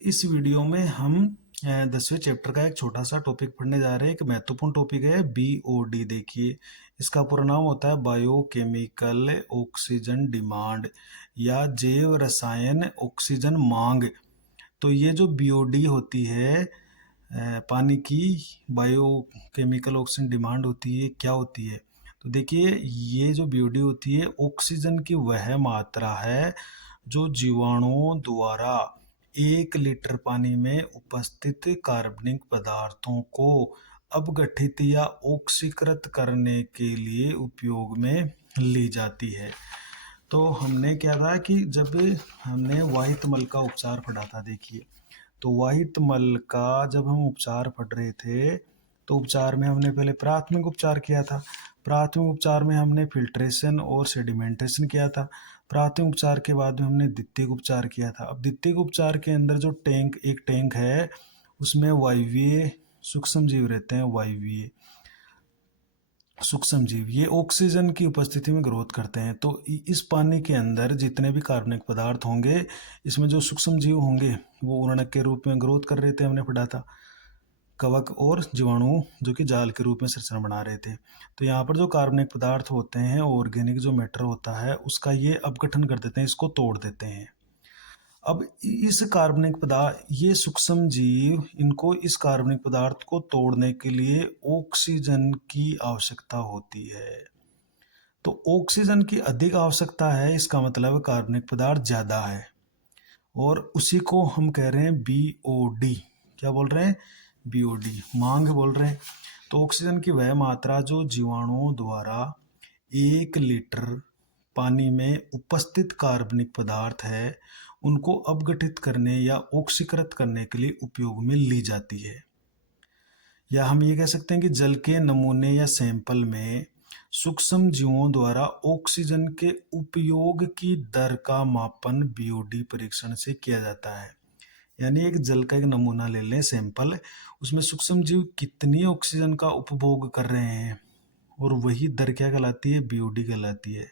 इस वीडियो में हम 10वें चैप्टर का एक छोटा सा टॉपिक पढ़ने जा रहे हैं। एक महत्वपूर्ण टॉपिक है बीओडी। देखिए, इसका पूरा नाम होता है बायोकेमिकल ऑक्सीजन डिमांड या जैव रसायन ऑक्सीजन मांग। तो ये जो बीओडी होती है, पानी की बायोकेमिकल ऑक्सीजन डिमांड होती है, क्या होती है? तो देखिए, ये जो बीओडी होती है, ऑक्सीजन की वह मात्रा है जो जीवाणुओं द्वारा 1 लीटर पानी में उपस्थित कार्बनिक पदार्थों को अपघटित या ऑक्सीकृत करने के लिए उपयोग में ली जाती है। तो हमने क्या था कि जब हमने वाहित मल का उपचार पढ़ा था, देखिए, तो वाहित मल का जब हम उपचार पढ़ रहे थे तो उपचार में हमने पहले प्राथमिक उपचार किया था। प्राथमिक उपचार में हमने फिल्ट्रेशन और सेडिमेंटेशन किया था। प्राथमिक उपचार के बाद में हमने द्वितीयक उपचार किया था। अब द्वितीयक उपचार के अंदर जो एक टैंक है, उसमें वायवीय सूक्ष्म जीव रहते हैं। वायवीय सूक्ष्म जीव ये ऑक्सीजन की उपस्थिति में ग्रोथ करते हैं। तो इस पानी के अंदर जितने भी कार्बनिक पदार्थ होंगे, इसमें जो सूक्ष्म जीव होंगे वो उर्वरक के रूप में ग्रोथ कर रहे थे, हमने पढ़ा था। कवक और जीवाणु जो कि जाल के रूप में संरचना बना रहे थे। तो यहाँ पर जो कार्बनिक पदार्थ होते हैं, ऑर्गेनिक जो मैटर होता है, उसका ये अपघटन कर देते हैं, इसको तोड़ देते हैं। अब इस कार्बनिक पदार्थ, ये सूक्ष्म जीव, इनको इस कार्बनिक पदार्थ को तोड़ने के लिए ऑक्सीजन की आवश्यकता होती है। तो ऑक्सीजन की अधिक आवश्यकता है, इसका मतलब कार्बनिक पदार्थ ज़्यादा है, और उसी को हम कह रहे हैं बीओडी। क्या बोल रहे हैं? बीओडी, मांग बोल रहे हैं। तो ऑक्सीजन की वह मात्रा जो जीवाणुओं द्वारा 1 लीटर पानी में उपस्थित कार्बनिक पदार्थ है, उनको अपघटित करने या ऑक्सीकृत करने के लिए उपयोग में ली जाती है। या हम ये कह सकते हैं कि जल के नमूने या सैंपल में सूक्ष्म जीवों द्वारा ऑक्सीजन के उपयोग की दर का मापन बीओडी परीक्षण से किया जाता है। यानी एक जल का एक नमूना ले लें, सैंपल, उसमें सूक्ष्म जीव कितनी ऑक्सीजन का उपभोग कर रहे हैं, और वही दर क्या कहलाती है? बीओडी कहलाती है।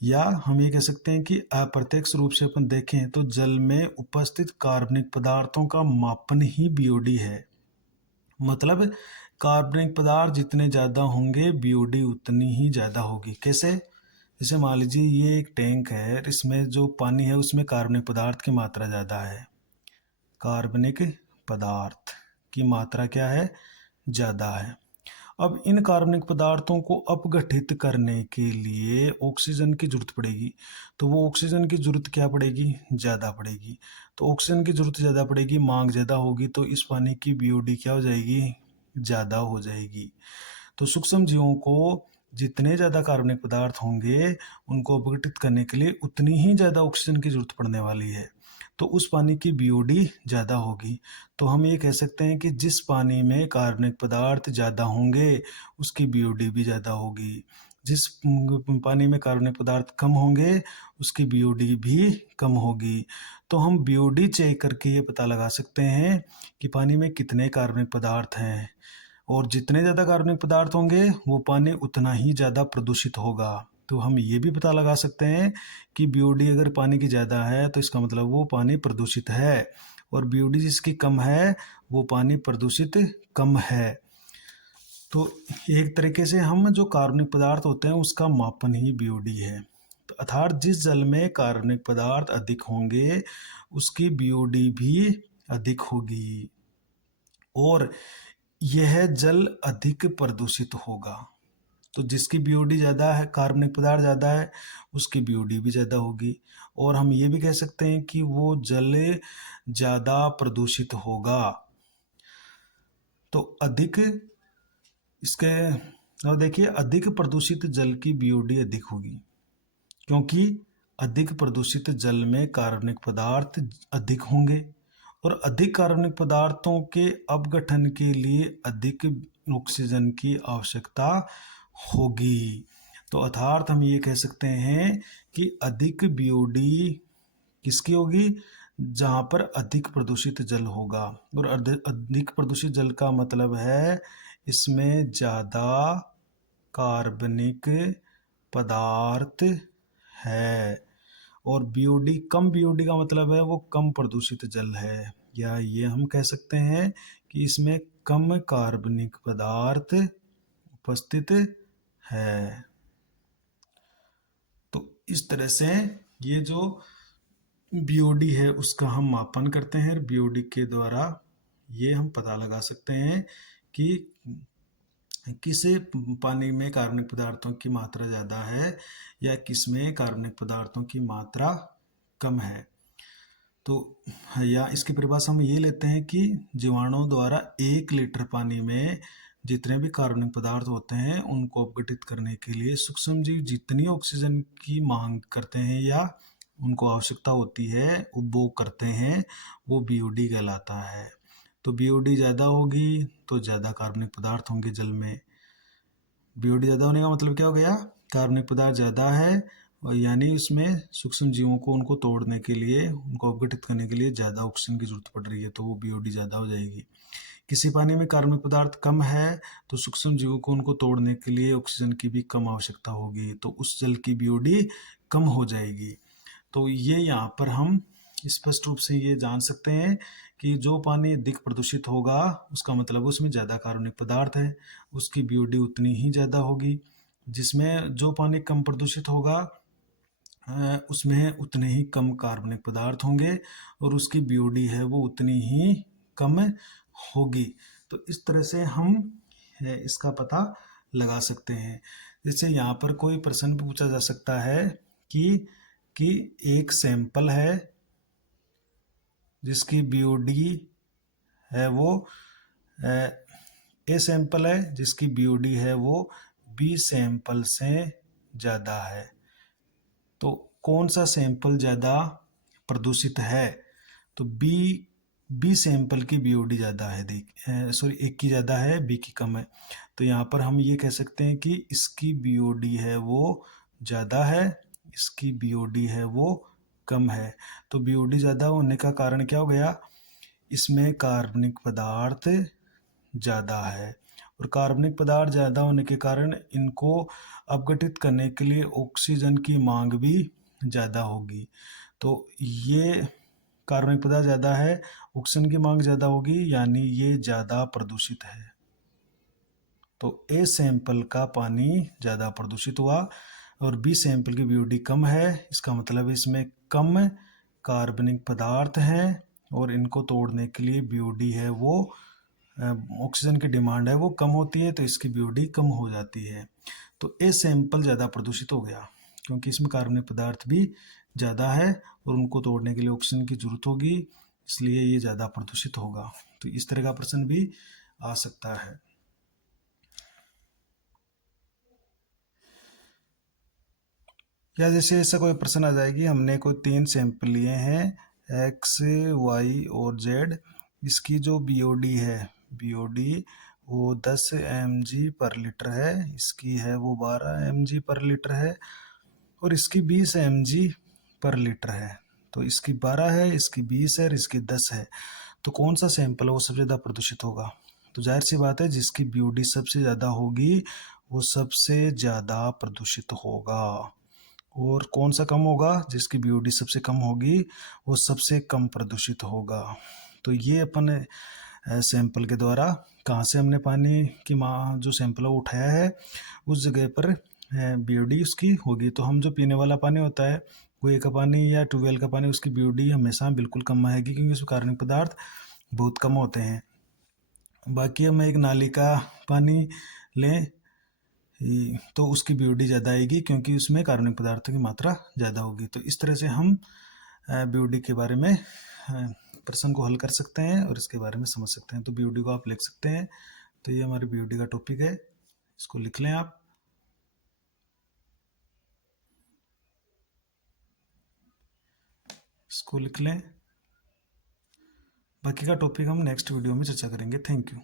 या हम ये कह सकते हैं कि अप्रत्यक्ष रूप से अपन देखें तो जल में उपस्थित कार्बनिक पदार्थों का मापन ही बीओडी है। मतलब कार्बनिक पदार्थ जितने ज़्यादा होंगे, बीओडी उतनी ही ज़्यादा होगी। कैसे? जैसे मान लीजिए ये एक टैंक है, इसमें जो पानी है उसमें कार्बनिक पदार्थ की मात्रा ज़्यादा है। कार्बनिक पदार्थ की मात्रा क्या है? ज़्यादा है। अब इन कार्बनिक पदार्थों को अपघटित करने के लिए ऑक्सीजन की जरूरत पड़ेगी। तो वो ऑक्सीजन की जरूरत क्या पड़ेगी? ज़्यादा पड़ेगी। तो ऑक्सीजन की जरूरत ज़्यादा पड़ेगी, मांग ज़्यादा होगी, तो इस पानी की बीओडी क्या हो जाएगी? ज़्यादा हो जाएगी। तो सूक्ष्म जीवों को जितने ज़्यादा कार्बनिक पदार्थ होंगे, उनको अपघटित करने के लिए उतनी ही ज़्यादा ऑक्सीजन की जरूरत पड़ने वाली है। तो उस पानी की बीओडी ज़्यादा होगी। तो हम ये कह सकते हैं कि जिस पानी में कार्बनिक पदार्थ ज़्यादा होंगे, उसकी बीओडी भी ज़्यादा होगी। जिस पानी में कार्बनिक पदार्थ कम होंगे, उसकी बीओडी भी कम होगी। तो हम बीओडी चेक करके ये पता लगा सकते हैं कि पानी में कितने कार्बनिक पदार्थ हैं, और जितने ज़्यादा कार्बनिक पदार्थ होंगे, वो पानी उतना ही ज़्यादा प्रदूषित होगा। तो हम ये भी पता लगा सकते हैं कि बीओडी अगर पानी की ज़्यादा है तो इसका मतलब वो पानी प्रदूषित है, और बीओडी जिसकी कम है वो पानी प्रदूषित कम है। तो एक तरीके से हम जो कार्बनिक पदार्थ होते हैं उसका मापन ही बीओडी है। तो अर्थात जिस जल में कार्बनिक पदार्थ अधिक होंगे, उसकी बीओडी भी अधिक होगी, और यह जल अधिक प्रदूषित होगा। तो जिसकी बीओडी ज़्यादा है, कार्बनिक पदार्थ ज़्यादा है, उसकी बीओडी भी ज़्यादा होगी। और हम ये भी कह सकते हैं कि वो जल ज़्यादा प्रदूषित होगा। तो अधिक इसके, और देखिए, अधिक प्रदूषित जल की बीओडी अधिक होगी, क्योंकि अधिक प्रदूषित जल में कार्बनिक पदार्थ अधिक होंगे, और अधिक कार्बनिक पदार्थों के अपघटन के लिए अधिक ऑक्सीजन की आवश्यकता होगी। तो अर्थात हम ये कह सकते हैं कि अधिक बीओडी किसकी होगी? जहाँ पर अधिक प्रदूषित जल होगा। और अधिक प्रदूषित जल का मतलब है इसमें ज़्यादा कार्बनिक पदार्थ है, और बीओडी, कम बीओडी का मतलब है वो कम प्रदूषित जल है, या ये हम कह सकते हैं कि इसमें कम कार्बनिक पदार्थ उपस्थित है। तो इस तरह से ये जो बीओडी है उसका हम मापन करते हैं, बीओडी के द्वारा ये हम पता लगा सकते हैं कि किस पानी में कार्बनिक पदार्थों की मात्रा ज़्यादा है या किस में कार्बनिक पदार्थों की मात्रा कम है। तो या इसकी परिभाषा हम ये लेते हैं कि जीवाणुओं द्वारा 1 लीटर पानी में जितने भी कार्बनिक पदार्थ होते हैं उनको अपघटित करने के लिए सूक्ष्म जीव जितनी ऑक्सीजन की मांग करते हैं या उनको आवश्यकता होती है, उपभोग करते हैं, वो बीओडी कहलाता है। तो बीओडी ज़्यादा होगी तो ज़्यादा कार्बनिक पदार्थ होंगे जल में। बीओडी ज़्यादा होने का मतलब क्या हो गया, कार्बनिक पदार्थ ज़्यादा है और यानी उसमें सूक्ष्म जीवों को उनको तोड़ने के लिए, उनको अपघटित करने के लिए ज़्यादा ऑक्सीजन की जरूरत पड़ रही है, तो वो बीओडी ज़्यादा हो जाएगी। किसी पानी में कार्बनिक पदार्थ कम है तो सूक्ष्म जीवों को उनको तोड़ने के लिए ऑक्सीजन की भी कम आवश्यकता होगी, तो उस जल की बीओडी कम हो जाएगी। तो ये यहाँ पर हम स्पष्ट रूप से ये जान सकते हैं कि जो पानी अधिक प्रदूषित होगा उसका मतलब उसमें ज़्यादा कार्बनिक पदार्थ है, उसकी बीओडी उतनी ही ज़्यादा होगी। जिसमें जो पानी कम प्रदूषित होगा उसमें उतने ही कम कार्बनिक पदार्थ होंगे और उसकी बीओडी है वो उतनी ही कम होगी। तो इस तरह से हम इसका पता लगा सकते हैं। जैसे यहाँ पर कोई प्रश्न पूछा जा सकता है कि एक सैंपल है जिसकी बीओडी है वो ए सैंपल है जिसकी बीओडी है वो बी सैंपल से ज़्यादा है, तो कौन सा सैंपल ज़्यादा प्रदूषित है? तो बी सैंपल की बीओडी ज़्यादा है, सॉरी एक की ज़्यादा है, बी की कम है। तो यहाँ पर हम ये कह सकते हैं कि इसकी बीओडी है वो ज़्यादा है, इसकी बीओडी है वो कम है। तो बीओडी ज़्यादा होने का कारण क्या हो गया, इसमें कार्बनिक पदार्थ ज़्यादा है और कार्बनिक पदार्थ ज़्यादा होने के कारण इनको अपघटित करने के लिए ऑक्सीजन की मांग भी ज़्यादा होगी। तो ये कार्बनिक पदार्थ ज़्यादा है, ऑक्सीजन की मांग ज़्यादा होगी, यानी ये ज़्यादा प्रदूषित है। तो ए सैंपल का पानी ज़्यादा प्रदूषित हुआ और बी सैंपल की बीओडी कम है, इसका मतलब इसमें कम कार्बनिक पदार्थ हैं और इनको तोड़ने के लिए बीओडी है वो ऑक्सीजन की डिमांड है वो कम होती है, तो इसकी बीओडी कम हो जाती है। तो ए सैंपल ज़्यादा प्रदूषित हो गया क्योंकि इसमें कार्बनिक पदार्थ भी ज़्यादा है और उनको तोड़ने के लिए ऑक्सीजन की जरूरत होगी, इसलिए ये ज़्यादा प्रदूषित होगा। तो इस तरह का प्रश्न भी आ सकता है। या जैसे ऐसा कोई प्रश्न आ जाएगी, हमने कोई 3 सैंपल लिए हैं एक्स, वाई और जेड, इसकी जो बीओडी है, बीओडी वो 10 mg पर लीटर है, इसकी है वो 12 mg पर लीटर है और इसकी 20 mg पर लीटर है। तो इसकी 12 है, इसकी 20 है और इसकी 10 है। तो कौन सा सैंपल है वो सबसे ज़्यादा प्रदूषित होगा? तो जाहिर सी बात है जिसकी बीओडी सबसे ज़्यादा होगी वो सबसे ज़्यादा प्रदूषित होगा। और कौन सा कम होगा? जिसकी बीओडी सबसे कम होगी वो सबसे कम प्रदूषित होगा। तो ये अपन सैंपल के द्वारा कहाँ से हमने पानी की जो सैंपल है वो उठाया है उस जगह पर बीओडी उसकी होगी। तो हम जो पीने वाला पानी होता है, कुएं का पानी या ट्यूबवेल का पानी, उसकी बीओडी हमेशा बिल्कुल कम आएगी क्योंकि उसमें कार्बनिक पदार्थ बहुत कम होते हैं। बाकी हम एक नाली का पानी लें तो उसकी बीओडी ज़्यादा आएगी क्योंकि उसमें कार्बनिक पदार्थों की मात्रा ज़्यादा होगी। तो इस तरह से हम बीओडी के बारे में प्रश्न को हल कर सकते हैं और इसके बारे में समझ सकते हैं। तो बीओडी को आप लिख सकते हैं। तो ये हमारी बीओडी का टॉपिक है, इसको लिख लें आप। इसको लिख लें। बाकी का टॉपिक हम नेक्स्ट वीडियो में चर्चा करेंगे। Thank you.